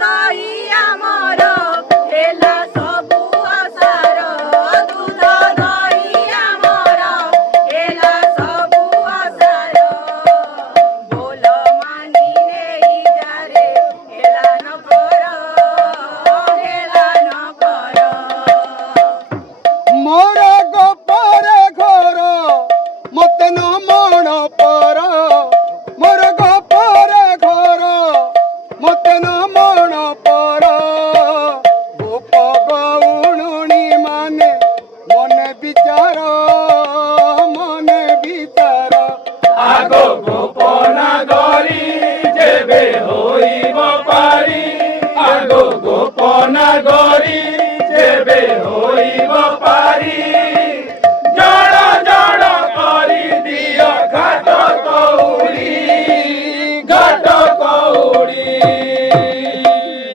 ଦହି ଆମର ହେଲା ସବୁ ଆଶାର ଦୁଧ ଦହି ଆମର ହେଲା ସବୁ ଆଶାର ବୋଲ ମାନି ନେଇ ଯାରେ ହେଲା ନ କର মোর গোপরে ঘর মতে ন মন পর মোর গোপরে ঘর মতে ন মন